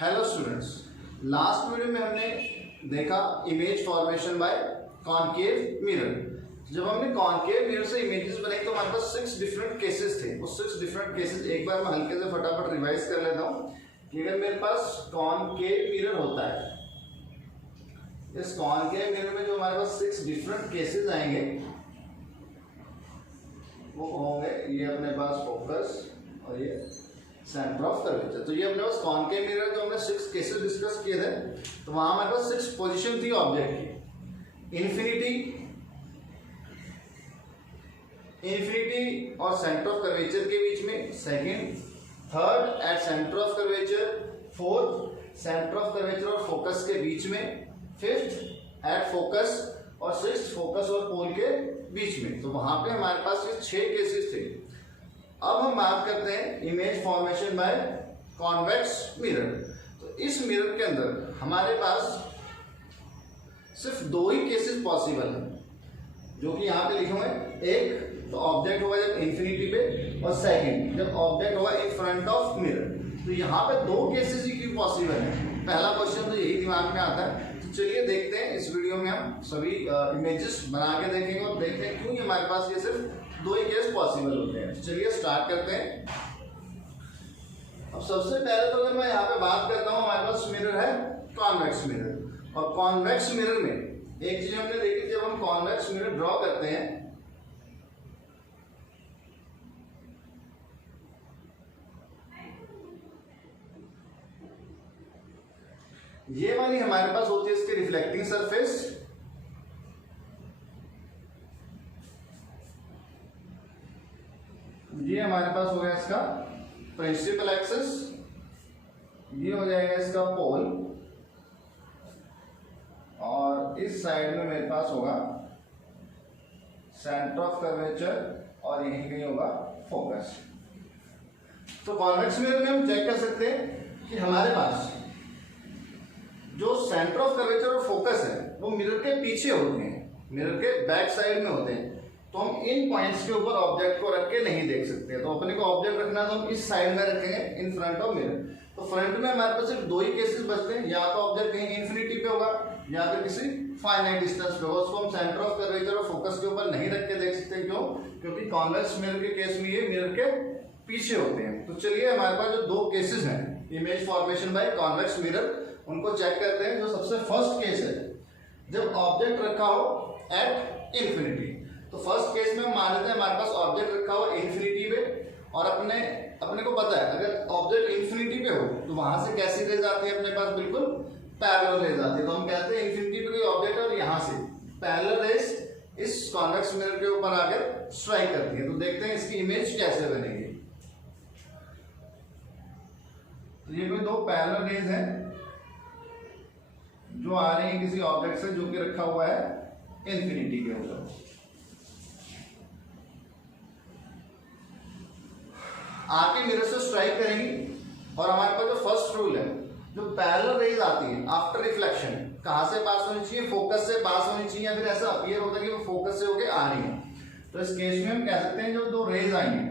Hello students, last video में हमने देखा image formation by concave mirror. जब हमने कॉनकेव मिरर से इमेजेस बनाई तो हमारे पास 6 डिफरेंट केसेस थे। वो 6 डिफरेंट केसेस एक बार मैं हल्के से फटाफट रिवाइज कर लेता हूँ कि अगर मेरे पास कॉनकेव मिरर होता है, इस कॉनकेव मिरर में जो हमारे पास 6 डिफरेंट केसेस आएंगे वो होंगे ये अपने पास फोकस और ये सेंटर ऑफ कर्वेचर। तो ये अपने पास कॉनकेव मिरर जो हमने 6 केसेस डिस्कस किए थे, तो वहां हमारे पास 6 पोजीशन थी ऑब्जेक्ट की, इन्फिनिटी और सेंटर ऑफ कर्वेचर के बीच में, second, third at centre of curvature, fourth centre of curvature और फोकस के बीच में, फिफ्थ एट फोकस और सिक्स्थ फोकस और पोल के बीच में। तो वहां पे हमारे पास ये 6 केसेस थे। अब हम बात करते हैं image formation by convex mirror. तो इस मिरर के अंदर हमारे पास सिर्फ 2 ही केसेस पॉसिबल हैं, जो कि यहाँ पे लिखे हुए हैं। एक तो ऑब्जेक्ट होगा जब इन्फिनिटी पे, और सेकंड जब ऑब्जेक्ट होगा इन फ्रंट ऑफ मिरर। तो यहाँ पे 2 केसेस ही क्यों पॉसिबल है? पहला क्वेश्चन तो यही दिमाग में आता है। तो चलिए देखते हैं, इस वीडियो में हम सभी इमेजेस बना के देखेंगे और देखते हैं क्यों हमारे पास ये सिर्फ 2 ही केस पॉसिबल होते हैं। चलिए स्टार्ट करते हैं। अब सबसे पहले तो अगर मैं यहाँ पे बात करता हूँ, हमारे पास मिरर है कॉन्वेक्स मिरर, और कॉन्वेक्स मिरर में एक चीज हमने देखी, जब हम कॉन्वेक्स मिरर ड्रॉ करते हैं ये वाली हमारे पास होती है इसकी रिफ्लेक्टिंग सरफेस, ये हमारे पास हो गया इसका प्रिंसिपल एक्सिस, ये हो जाएगा इसका पोल, और इस साइड में मेरे पास होगा सेंटर ऑफ कर्वेचर और यहीं कहीं होगा फोकस। तो कॉन्वेक्स मिरर में हम चेक कर सकते हैं कि हमारे पास जो सेंटर ऑफ कर्वेचर और फोकस है वो मिरर के पीछे होते हैं, मिरर के बैक साइड में होते हैं। तो हम इन पॉइंट्स के ऊपर ऑब्जेक्ट को रख के नहीं देख सकते। तो अपने को ऑब्जेक्ट रखना तो हम इस साइड में रखेंगे इन फ्रंट ऑफ मिरर। तो फ्रंट में हमारे पास सिर्फ 2 ही केसेस बचते हैं, या तो ऑब्जेक्ट कहीं इन्फिनिटी पे होगा या फिर किसी फाइनाइट डिस्टेंस पे होगा। उसको हम सेंटर ऑफ कर्वेचर और फोकस के ऊपर नहीं रख के देख सकते। क्यों? क्योंकि कॉन्वेक्स मिरर के केस में ये मिरर के पीछे होते हैं। तो चलिए हमारे पास जो 2 केसेस हैं image formation by convex mirror, उनको चेक करते हैं। जो सबसे फर्स्ट केस है, जब ऑब्जेक्ट रखा हो एट इन्फिनिटी। तो फर्स्ट केस में हम मान लेते हैं हमारे पास ऑब्जेक्ट रखा हो इन्फिनिटी पे, और अपने को पता है अगर ऑब्जेक्ट इन्फिनिटी पे हो तो वहां से कैसी रेज आती है अपने पास? बिल्कुल पैरेलल रेज आती है। तो हम कहते हैं इन्फिनिटी पे कोई ऑब्जेक्ट है और यहाँ से पैरेलल रेज इस कॉन्वेक्स मिरर के ऊपर आकर स्ट्राइक करती है। तो देखते हैं इसकी इमेज कैसे बनेगी। तो ये कोई 2 पैरेलल रेज हैं जो आ रही है किसी ऑब्जेक्ट से जो कि रखा हुआ है इन्फिनिटी के ऊपर। आके मिरर से स्ट्राइक करेंगी, और हमारे पास जो फर्स्ट रूल है, जो पैरेलल रेज आती है आफ्टर रिफ्लेक्शन, कहां से पास होनी चाहिए? फोकस से पास होनी चाहिए, या फिर ऐसा अपीयर होता है कि वो फोकस से होके आ रही है। तो इस केस में हम कह सकते हैं जो 2 रेज आई हैं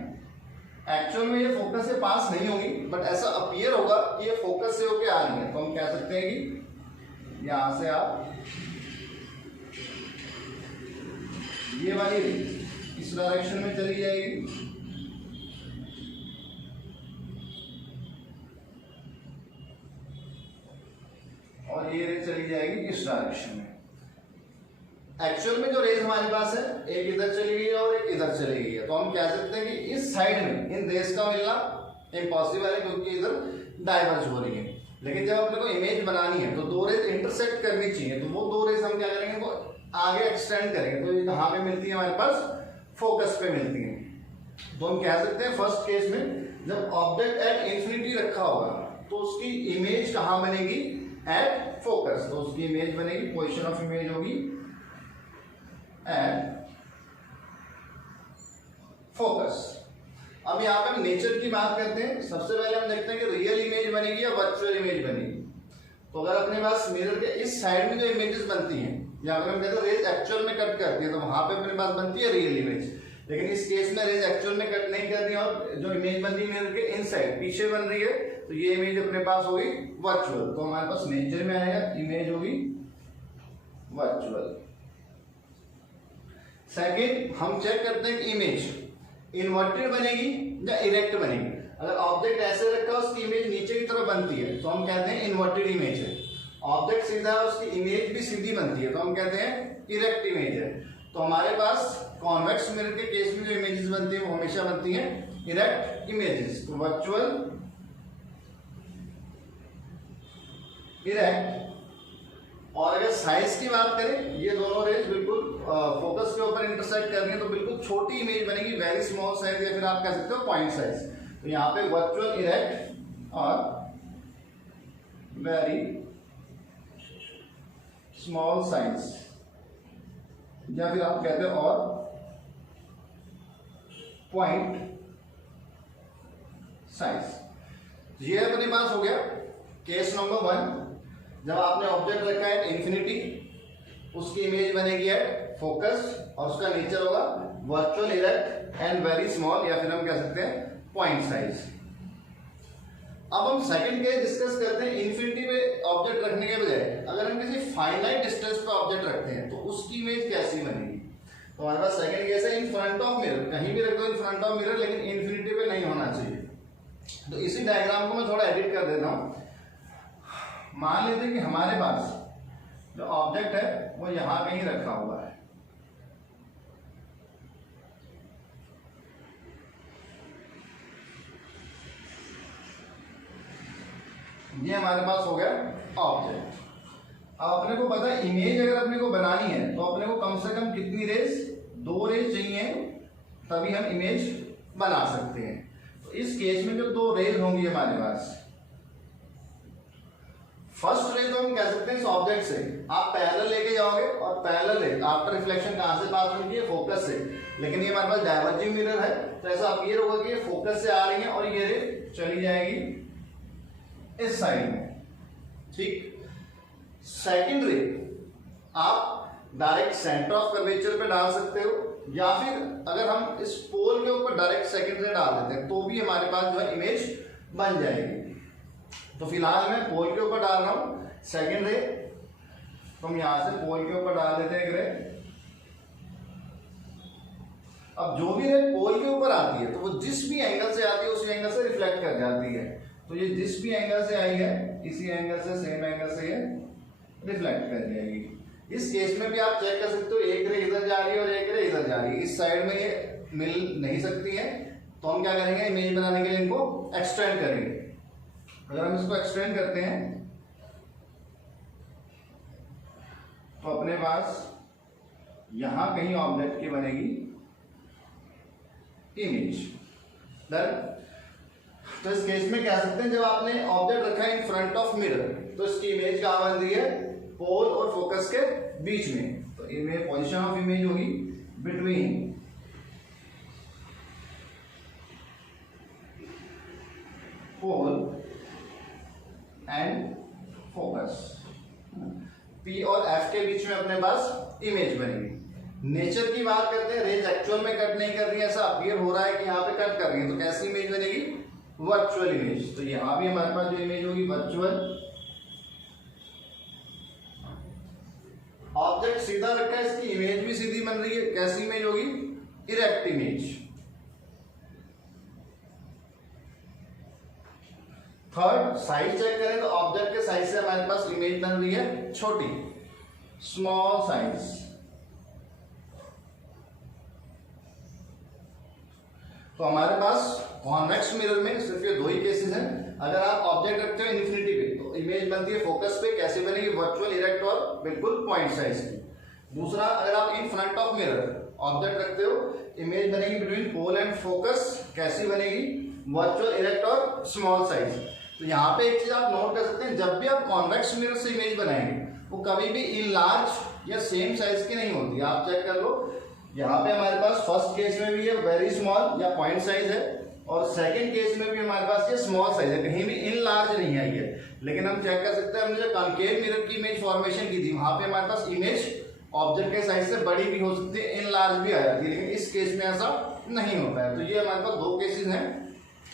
एक्चुअल में ये फोकस से पास नहीं होगी, बट ऐसा अपीयर होगा कि ये फोकस से होके आ रही है। तो हम कह सकते हैं कि यहां से आप ये वाली रेज इस डायरेक्शन में चली जाएगी, और ये रेज चली जाएगी इस डायरेक्शन में। एक्चुअल में जो रेज हमारे पास है, एक इधर चली गई है और एक इधर चली गई है। तो हम कह सकते हैं कि इस साइड में इन रेज का मिलना इम्पॉसिबल है, क्योंकि इधर डाइवर्ज हो रही है। लेकिन जब अपने को इमेज बनानी है तो 2 रेज इंटरसेक्ट करनी चाहिए। तो वो 2 रेज हम क्या करेंगे, वो आगे एक्सटेंड करेंगे। तो ये कहाँ पे मिलती है? हमारे पास फोकस पे मिलती है। तो हम कह सकते हैं फर्स्ट केस में जब ऑब्जेक्ट एट इन्फिनिटी रखा होगा तो उसकी इमेज कहाँ बनेगी? At focus. तो उसकी इमेज बनेगी, पोजीशन ऑफ इमेज होगी एट फोकस। अब यहाँ पे हम नेचर की बात करते हैं। सबसे पहले हम देखते हैं कि रियल इमेज बनेगी या वर्चुअल इमेज बनेगी। तो अगर अपने पास मिरर के इस साइड में जो इमेजेस बनती हैं, या अगर हम कहते हैं रेज एक्चुअल में कट करती है, तो वहां पे अपने पास बनती है रियल इमेज। लेकिन इस केस में रेज एक्चुअल में कट नहीं कर रही है और जो इमेज बन रही है मिरर के इनसाइड पीछे बन रही है, तो ये इमेज अपने पास होगी वर्चुअल। तो हमारे पास नेचर में आएगा इमेज होगी वर्चुअल। सेकंड हम चेक करते हैं कि इमेज इन्वर्टेड बनेगी या इरेक्ट बनेगी। अगर ऑब्जेक्ट ऐसे रखा है उसकी इमेज नीचे की तरफ बनती है तो हम कहते हैं इन्वर्टेड इमेज है। ऑब्जेक्ट सीधा है उसकी इमेज भी सीधी बनती है तो हम कहते हैं इरेक्ट इमेज है। तो हमारे पास कॉन्वेक्स मिरर के केस में जो इमेजेस बनती है वो हमेशा बनती हैं इरेक्ट इमेजेस। तो वर्चुअल इरेक्ट। और अगर साइज की बात करें, ये दोनों रेज बिल्कुल फोकस के ऊपर इंटरसेक्ट कर रही है तो बिल्कुल छोटी इमेज बनेगी, वेरी स्मॉल साइज, या फिर आप कह सकते हो पॉइंट साइज। तो यहाँ पे वर्चुअल इरेक्ट और वेरी स्मॉल साइज, या फिर आप कहते हो और पॉइंट साइज। ये अपने पास हो गया केस नंबर 1। जब आपने ऑब्जेक्ट रखा है इन्फिनिटी, उसकी इमेज बनेगी एट फोकस और उसका नेचर होगा virtual erect and very small, या फिर हम कह सकते हैं पॉइंट साइज। अब हम सेकंड केस डिस्कस करते हैं। इन्फिनिटी पे ऑब्जेक्ट रखने के बजाय अगर हम किसी फाइनाइट डिस्टेंस पे ऑब्जेक्ट रखते हैं तो उसकी इमेज कैसी बनेगी। तो हमारे पास सेकंड केस है इन फ्रंट ऑफ मिरर। कहीं भी रख दो इन फ्रंट ऑफ मिरर, लेकिन इन्फिनिटी पे नहीं होना चाहिए। तो इसी डायग्राम को मैं थोड़ा एडिट कर देता हूं। मान लेते हैं कि हमारे पास जो ऑब्जेक्ट है वो यहां कहीं रखा हुआ है। ये हमारे पास हो गया ऑब्जेक्ट। अब अपने को पता है इमेज अगर अपने को बनानी है तो अपने को कम से कम कितनी रेज, 2 रेज चाहिए, तभी हम इमेज बना सकते हैं। तो इस केस में जो 2 रेज होंगी हमारे पास, फर्स्ट रे तो हम कह सकते हैं इस ऑब्जेक्ट से आप पैरेलल लेके जाओगे और पैरेलल रे आफ्टर रिफ्लेक्शन कहां से पास होगी है, फोकस से। लेकिन ये हमारे पास डाइवर्जिंग मिरर है तो ऐसा अपीयर होगा कि ये फोकस से आ रही है और ये रे चली जाएगी इस साइड में, ठीक। सेकंड रे आप डायरेक्ट सेंटर ऑफ कर्वेचर पे डाल सकते हो, या फिर अगर हम इस पोल के ऊपर डायरेक्ट सेकंड रे डाल देते हैं तो भी हमारे पास जो है इमेज बन जाएगी। तो फिलहाल मैं पोल के ऊपर डाल रहा हूं सेकंड रे, तो हम यहां से पोल के ऊपर डाल देते हैं एक रे। अब जो भी रे पोल के ऊपर आती है तो वो जिस भी एंगल से आती है उसी एंगल से रिफ्लेक्ट कर जाती है। तो ये जिस भी एंगल से आई है इसी एंगल से, सेम एंगल से ये रिफ्लेक्ट कर जाएगी। इस केस में भी आप चेक कर सकते हो, एक रे इधर जा रही है और एक रे इधर जा रही है। इस साइड में ये मिल नहीं सकती है तो हम क्या करेंगे, इमेज बनाने के लिए इनको एक्सटेंड करेंगे। अगर हम इसको एक्सटेंड करते हैं तो अपने पास यहां कहीं ऑब्जेक्ट की बनेगी इमेज। तो इस केस में कह सकते हैं जब आपने ऑब्जेक्ट रखा है इन फ्रंट ऑफ मिरर तो इसकी इमेज कहां बन रही है, पोल और फोकस के बीच में। तो इमेज पोजीशन ऑफ इमेज होगी between pole and focus. P और F के बीच में अपने पास इमेज बनेगी। नेचर की बात करते हैं, रेज एक्चुअल में कट नहीं कर रही है, ऐसा अपीयर हो रहा है कि यहाँ पे कट कर रही है, तो कैसी इमेज बनेगी, वर्चुअल इमेज। तो यहाँ भी हमारे पास जो इमेज होगी वर्चुअल। ऑब्जेक्ट सीधा रखा है, इसकी इमेज भी सीधी बन रही है, कैसी इमेज होगी, erect image. Third size check करें तो ऑब्जेक्ट के साइज से हमारे पास इमेज बन रही है छोटी, स्मॉल साइज। तो हमारे पास कॉन्वेक्स मिरर में सिर्फ ये 2 ही केसेस हैं। अगर आप ऑब्जेक्ट रखते हो इन्फिनिटी पे तो इमेज बनती है फोकस पे, कैसे बनेगी, वर्चुअल इरेक्ट और बिल्कुल पॉइंट साइज की। दूसरा, अगर आप in front of mirror object रखते हो, इमेज बनेगी बिटवीन पोल एंड फोकस, कैसी बनेगी, वर्चुअल इरेक्ट और स्मॉल साइज। तो यहाँ पे एक चीज आप नोट कर सकते हैं, जब भी आप कॉन्वेक्स मिरर से इमेज बनाएंगे वो कभी भी इन लार्ज या सेम साइज की नहीं होती। आप चेक कर लो, यहाँ पे हमारे पास फर्स्ट केस में भी ये वेरी स्मॉल या पॉइंट साइज है और सेकंड केस में भी हमारे पास ये स्मॉल साइज है, कहीं भी इन लार्ज नहीं आई है। लेकिन हम चेक कर सकते हैं, हमने जो कॉन्केव मिरर की इमेज फॉर्मेशन की थी वहां पे हमारे पास इमेज ऑब्जेक्ट के साइज से बड़ी भी हो सकती है, इन लार्ज भी आ जाती है, लेकिन इस केस में ऐसा नहीं होता है। तो ये हमारे पास 2 केसेस हैं।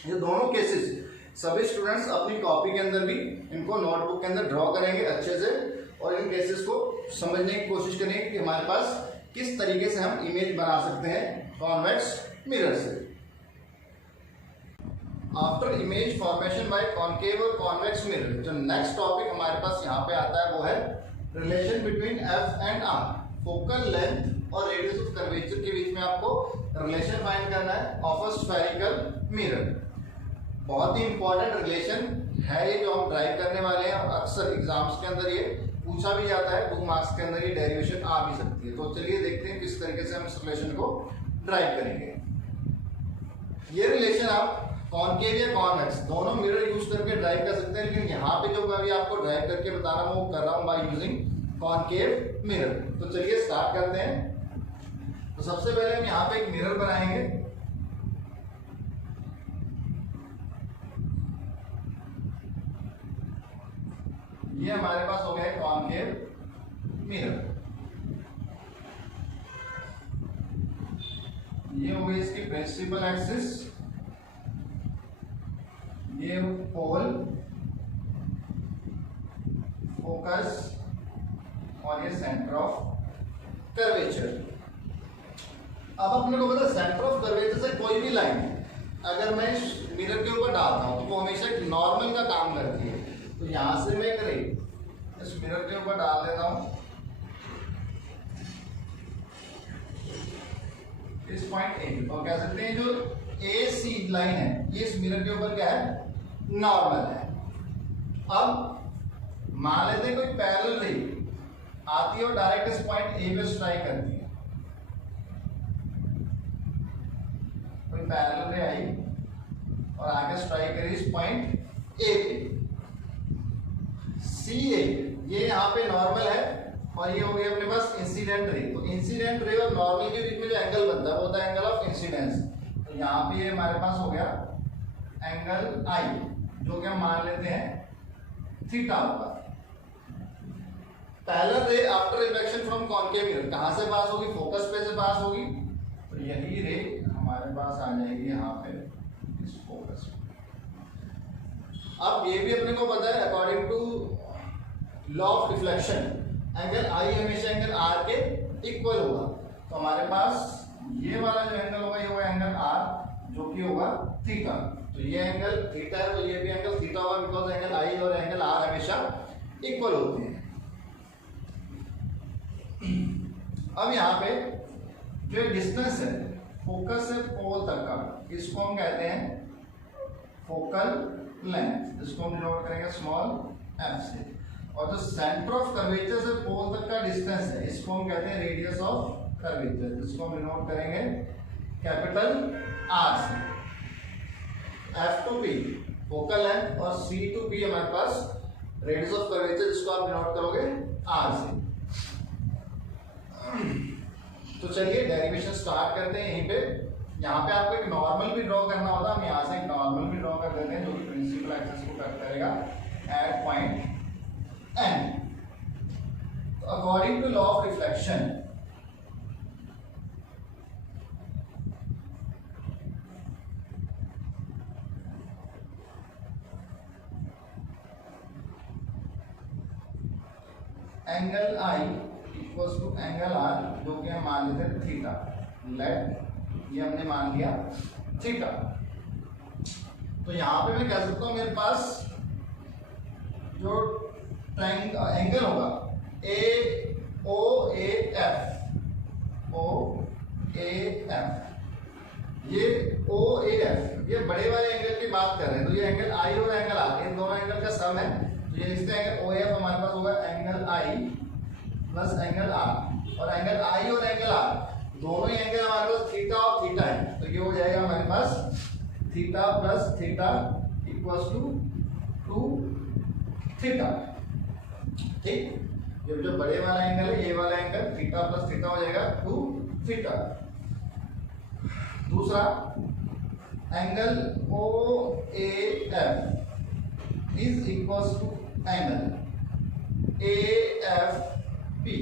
ये दोनों केसेस सभी स्टूडेंट्स अपनी कॉपी के अंदर भी इनको नोटबुक के अंदर ड्रॉ करेंगे अच्छे से और इन केसेस को समझने की कोशिश करेंगे कि हमारे पास किस तरीके से हम इमेज बना सकते हैं कॉन्वेक्स मिरर से। After image formation by concave और कॉन्वेक्स मिरर, जो नेक्स्ट टॉपिक हमारे पास यहाँ पे आता है वो है relation between F and R. Focal length और रेडियस ऑफ कर्वेचर के बीच में आपको रिलेशन फाइंड करना है ऑफ अ स्फेरिकल मिरर। बहुत ही इंपॉर्टेंट रिलेशन है ये जो हम ड्राइव करने वाले हैं और अक्सर एग्जाम्स के अंदर ये पूछा भी जाता है, बुक मार्क्स के अंदर ये डेरिवेशन आ भी सकती है। तो चलिए देखते हैं किस तरीके से हम इस रिलेशन को ड्राइव करेंगे। ये रिलेशन आप कॉनकेव या कॉन्वेक्स दोनों मिरर यूज करके ड्राइव कर सकते हैं, लेकिन यहाँ पे जो मैं अभी आपको ड्राइव करके बता रहा हूँ वो कर रहा हूँ बाय यूजिंग कॉनकेव मिरर। तो चलिए स्टार्ट करते हैं। तो सबसे पहले हम यहाँ पे एक मिरर बनाएंगे। ये हमारे पास हो गया कॉनकेव मिरर। ये हो गई इसकी प्रिंसिपल एक्सिस, ये पोल, फोकस और ये सेंटर ऑफ कर्वेचर। अब अपने को पता सेंटर ऑफ कर्वेचर से कोई भी लाइन अगर मैं मिरर के ऊपर डालता हूं तो वो हमेशा एक नॉर्मल का काम करती है। तो यहां से मैं करें इस मिरर के ऊपर डाल देता हूं इस पॉइंट ए, और कह सकते हैं जो ए सी लाइन है ये इस मिरर के ऊपर क्या है, नॉर्मल है। अब मान लेते हैं कोई पैरेलल रे आती है और डायरेक्ट इस पॉइंट ए पे स्ट्राइक करती है। कोई पैरेलल रे आई और आगे स्ट्राइक करी इस पॉइंट ए पे, सी ए, ये यहाँ पे नॉर्मल है और ये हो गया अपने पास इंसिडेंट रे। तो इंसिडेंट रे और नॉर्मल के बीच में जो एंगल बनता है वो होता है एंगल ऑफ इंसिडेंस। तो यहाँ पे ये हमारे पास हो गया एंगल आई, जो कि हम मान लेते हैं थीटा होगा। पैरेलल रे after reflection from concave mirror कहां से पास होगी, फोकस पे से पास होगी। तो यही रे हमारे पास आ जाएगी यहाँ पे इस फोकस पे। अब ये भी अपने को पता है according to law of reflection angle I हमेशा एंगल आर के इक्वल होगा। तो हमारे पास ये वाला जो एंगल होगा ये होगा एंगल आर, जो कि होगा थीटा। तो ये एंगल थीटा है तो ये भी एंगल थीटा होगा, बिकॉज एंगल आई और एंगल आर हमेशा इक्वल होते हैं। अब यहाँ पे जो डिस्टेंस है फोकस से पोल तक का, इसको हम कहते हैं फोकल लेंथ, इसको हम डिनोट करेंगे स्मॉल एफ से। और जो सेंटर ऑफ कर्वेचर से पोल तक का डिस्टेंस है इसको हम कहते हैं रेडियस ऑफ कर्वेचर, इसको हम डिनोट करेंगे कैपिटल आर से। F to P focal length और C to P हमारे पास रेडियस ऑफ कर्वेचर, जिसको आप डिनोट करोगे R से। तो चलिए डेरिवेशन स्टार्ट करते हैं। यहीं पे यहाँ पे आपको एक नॉर्मल भी ड्रॉ करना होता है, हम यहाँ से एक नॉर्मल भी ड्रॉ कर देते हैं जो कि प्रिंसिपल एक्सिस को कट करेगा एट पॉइंट N। तो according to law of reflection angle I equals to angle R, जो कि हम मान लेते हैं थीटा। लेट ये हमने मान लिया थीटा। तो यहां पे मैं कह सकता हूं मेरे पास जो एंगल होगा ए ओ A F, O A F, ये ओ ए एफ ये बड़े वाले एंगल की बात कर रहे हैं। तो ये एंगल आई और एंगल आर इन दोनों एंगल का सम है। तो ये लिखते हैं ओ एफ हमारे पास होगा angle I plus angle R, और एंगल आई और एंगल आर दोनों ही एंगल हमारे पास थीटा और थीटा है। तो ये हो जाएगा हमारे पास theta plus theta equals to theta. ठीक, ये जो बड़े वाला एंगल है ये वाला एंगल थीटा प्लस थीटा हो जाएगा 2 थीटा। दूसरा angle O A F is equals to angle A F P.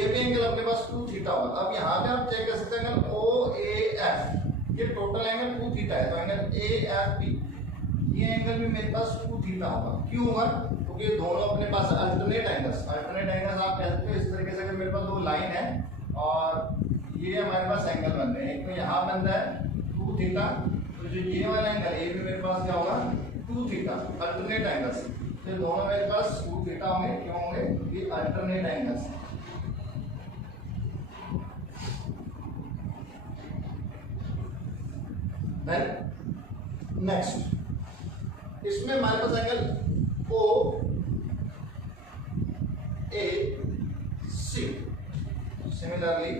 ये भी एंगल अपने पास 2 थीटा होगा। अब यहाँ पे आप चेक कर सकते हैं एंगल ओ ए एफ, ये टोटल एंगल 2 थीटा है, तो एंगल ए एफ पी ये एंगल भी मेरे पास 2 थीटा होगा। क्यों होगा? क्योंकि तो दोनों अपने पास अल्टरनेट एंगल्स आप कह सकते हो इस तरीके से। अगर मेरे पास 2 लाइन है और ये हमारे पास एंगल बन रहे हैं, एक तो यहाँ बन रहा है 2 थीटा, तो जो ये वाला एंगल ये भी मेरे पास क्या होगा 2 थीटा, अल्टरनेट एंगल्स। तो दोनों मेरे पास 2 थीटा होंगे। क्यों होंगे? ये अल्टरनेट एंगल्स। देन नेक्स्ट इसमें हमारे पास angle O A C, similarly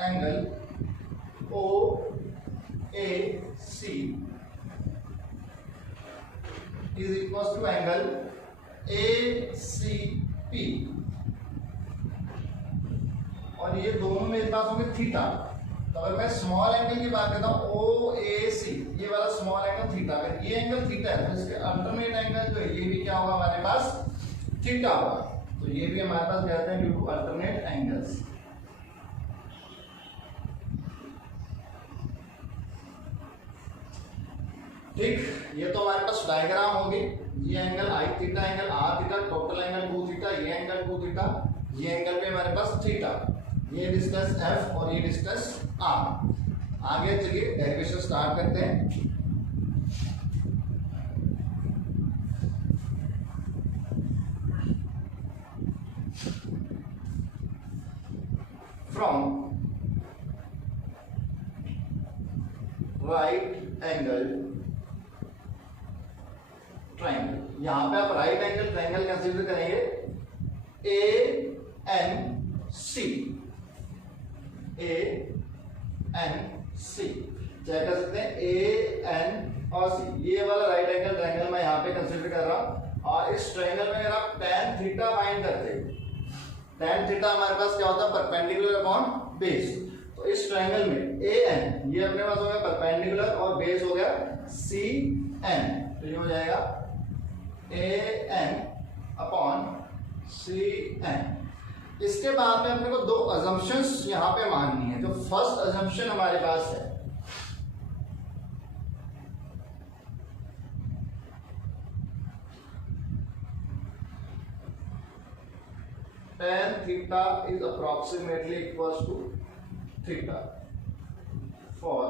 angle O A C is equal to angle A C P, और ये दोनों मेरे पास होंगे थीटा। तो अगर मैं स्मॉल एंगल की बात करता हूँ ओ ए सी, ये वाला स्मॉल एंगल थीटा, अगर ये एंगल थीटा है तो इसके अल्टरनेट एंगल जो है ये भी क्या होगा हमारे पास थीटा होगा। तो ये भी हमारे पास कहते हैं ड्यू टू अल्टरनेट एंगल्स। ठीक, ये तो हमारे पास डायग्राम होगी। ये angle I theta, angle R theta, total angle 2 theta, ये एंगल 2 थीटा, ये एंगल भी हमारे पास थीटा, ये डिस्टेंस एफ और ये डिस्टेंस आर। आगे चलिए डेरिवेशन स्टार्ट करते हैं। फ्रॉम राइट एंगल ट्रायंगल, यहां पे आप राइट एंगल ट्रायंगल कंसीडर करेंगे A N C, A N C check कर सकते हैं ए एन और सी, ये वाला राइट एंगल ट्रायंगल मैं यहाँ पे कंसीडर कर रहा हूं। और इस ट्रायंगल में अगर आप tan थीटा फाइंड करते हैं, tan थीटा हमारे पास क्या होता है परपेंडिकुलर अपॉन बेस। तो इस ट्रायंगल में ए एन ये अपने पास हो गया परपेंडिकुलर और बेस हो गया सी एन, तो ये हो जाएगा A N upon C N. इसके बाद में अपने को 2 अजम्पशंस यहां पे माननी है। जो फर्स्ट अजम्पशन हमारे पास है tan theta is approximately equals to theta for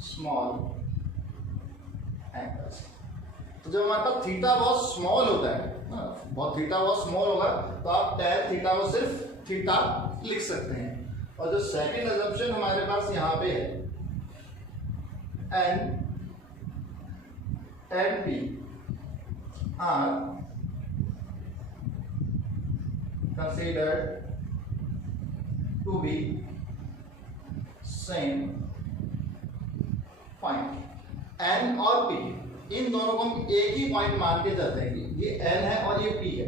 small angles। तो जब हमारे पास थीटा बहुत स्मॉल होता है, बहुत थीटा बहुत स्मॉल होगा, तो आप tan थीटा को सिर्फ थीटा लिख सकते हैं। और जो सेकंड अजम्पशन हमारे पास यहाँ पे है n tan p are considered to be same point, n और p इन दोनों को हम एक ही पॉइंट मान के चलते हैं कि ये n है और ये p है।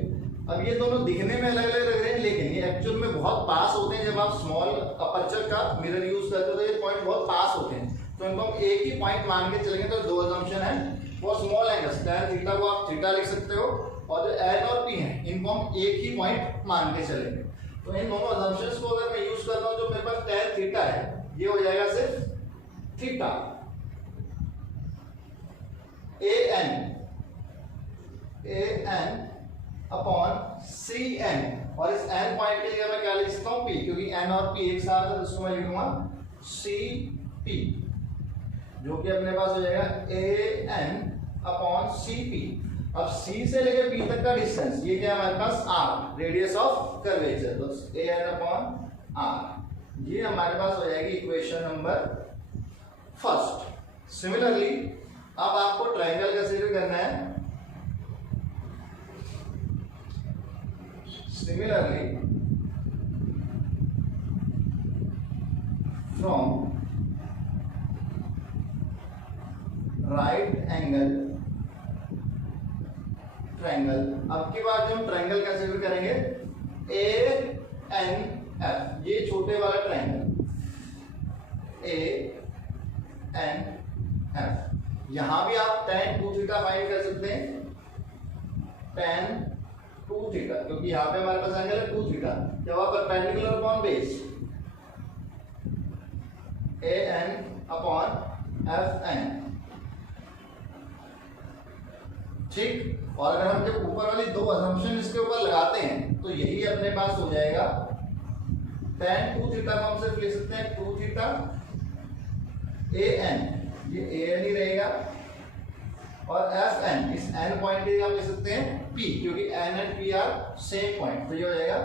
अब ये दोनों दिखने में अलग अलग लग रहे हैं, लेकिन ये एक्चुअल में बहुत पास होते हैं। जब आप स्मॉल अपर्चर का मिरर यूज करते हो तो ये पॉइंट बहुत पास होते हैं, तो इनको हम एक ही पॉइंट मान के चलेंगे। तो 2 अजम्पशन है for small angles, tan theta को आप थीटा लिख सकते हो, और जो n और p है इनको हम एक ही पॉइंट मान के चलेंगे। तो इन दोनों अजम्पशंस को अगर मैं यूज करता हूं, जो मेरे पास tan थीटा है ये हो जाएगा सिर्फ theta A N upon C N, और इस n पॉइंट के लिए मैं क्या लिख सकता हूं p, क्योंकि n और p एक साथ है तो इसको मैं लिखूंगा सी पी, जो कि अपने पास हो जाएगा A N upon C P. अब C से लेकर P तक का डिस्टेंस ये क्या है हमारे पास R, रेडियस ऑफ कर्वेचर, तो ए एन अपॉन आर, ये हमारे पास हो जाएगी इक्वेशन नंबर फर्स्ट। सिमिलरली अब आपको ट्रायंगल कंसीडर करना है। Similarly from right angle triangle, अब की बार जो हम ट्रायंगल कंसीडर करेंगे ए एन एफ, ये छोटे वाला ट्रायंगल ए एन एफ, यहां भी आप tan 2 थीटा फाइंड कर सकते हैं। tan 2 थीटा, क्योंकि यहाँ पे हमारे पास एंगल है 2 थीटा, क्या हुआ perpendicular upon base an upon fn। ठीक, और अगर हम जब ऊपर वाली दो असम्पशन इसके ऊपर लगाते हैं तो यही अपने पास हो जाएगा tan 2 थीटा को हम सिर्फ ले सकते हैं 2 थीटा an, ये an ही रहेगा, और fn, इस n पॉइंट के लिए हम ले सकते हैं p, क्योंकि n and p are same point, तो ये हो जाएगा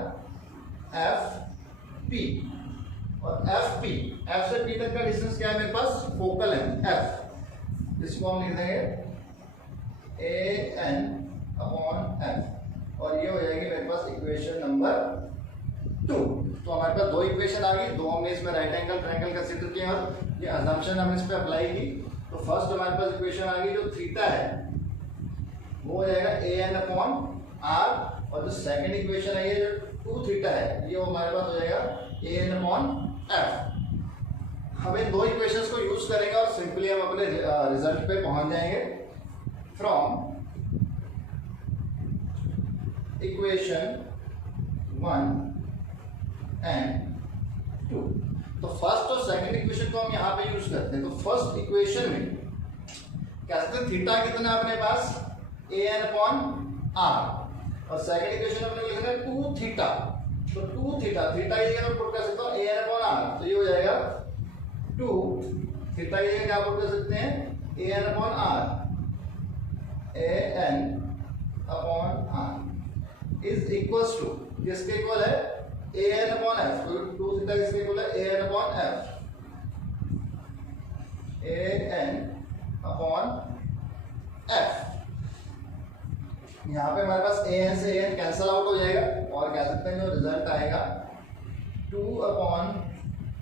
fp, और fp, f से p तक का डिस्टेंस क्या है मेरे पास, फोकल लेंथ f, इसको हम लिख देंगे an अपॉन f, और ये हो जाएगी मेरे पास इक्वेशन नंबर 2। तो हमारे पास दो इक्वेशन आ गई, दो हमने इसमें राइट एंगल ट्रायंगल कंसीडर किया और ये असम्पशन हमने इस पे अप्लाई की। तो फर्स्ट हमारे पास इक्वेशन आ गई जो थीटा है वो हो जाएगा an अपॉन r, और जो सेकंड इक्वेशन आई है जो 2 थीटा है ये हमारे पास हो जाएगा an अपॉन f। हम इन दो इक्वेशंस को यूज करेंगे और सिंपली हम अपने रिजल्ट पे पहुंच जाएंगे। फ्रॉम इक्वेशन 1 एंड 2, तो फर्स्ट और सेकंड इक्वेशन को हम यहाँ पे यूज करते हैं। तो फर्स्ट इक्वेशन में कहते हैं थीटा कितना अपने पास an अपॉन r, और सेकंड इक्वेशन अपने लिखना है 2 थीटा, तो 2 थीटा, थीटा की जगह मैं पुट कर सकता हूँ an अपॉन r, तो ये हो जाएगा 2 थीटा की जगह क्या पुट कर सकते हैं an upon r, an upon r is equals to, किसके इक्वल है an अपॉन f, तो 2 थीटा किसके इक्वल है an upon f, an upon f। यहाँ पे हमारे पास an से an कैंसल आउट हो जाएगा, और कह सकते हैं जो रिजल्ट आएगा 2 upon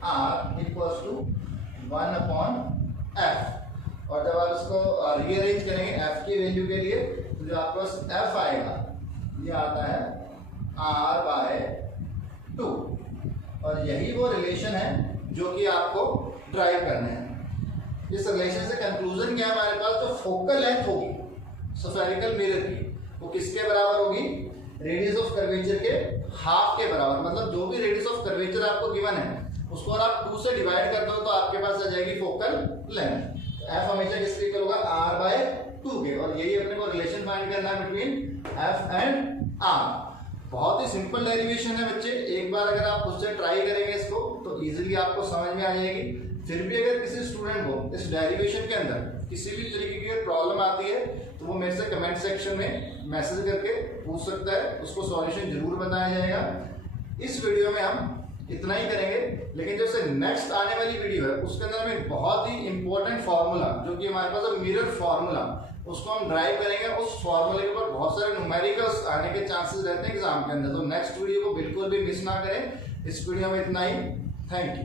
r equals to 1 upon f। और जब आप इसको रीअरेंज करेंगे f की वैल्यू के लिए, तो जो आपके पास f आएगा ये आता है r बाय 2, और यही वो रिलेशन है जो कि आपको ड्राइव करने हैं। इस रिलेशन से कंक्लूजन क्या है हमारे पास, जो फोकल लेंथ होगी स्फेरिकल मिरर की वो किसके बराबर होगी, रेडियस ऑफ कर्वेचर के हाफ के बराबर। मतलब जो भी रेडियस ऑफ कर्वेचर आपको गिवन है उसको अगर आप 2 से डिवाइड कर दो तो आपके पास आ जाएगी फोकल लेंथ। f हमेशा किसके इक्वल होगा r बाय 2 के, और यही अपने को रिलेशन फाइंड करना है बिटवीन f एंड r। बहुत ही सिंपल डेरिवेशन है बच्चे, एक बार अगर आप खुद से ट्राई करेंगे इसको तो इजीली आपको समझ में आ जाएगी। फिर भी अगर किसी स्टूडेंट को इस डेरिवेशन के अंदर किसी भी तरीके की प्रॉब्लम आती है तो वो मेरे से कमेंट सेक्शन में मैसेज करके पूछ सकता है, उसको सॉल्यूशन जरूर बताया जाएगा। इस वीडियो में हम इतना ही करेंगे, लेकिन जो से नेक्स्ट आने वाली वीडियो है उसके अंदर में बहुत ही इंपॉर्टेंट फार्मूला जो कि हमारे पास है मिरर फार्मूला, उसको हम ड्राइव करेंगे। उस फार्मूले के ऊपर बहुत सारे न्यूमेरिकल्स आने के चांसेस रहते हैं एग्जाम के अंदर, तो नेक्स्ट वीडियो को बिल्कुल भी मिस ना करें। इस वीडियो में इतना ही, थैंक यू।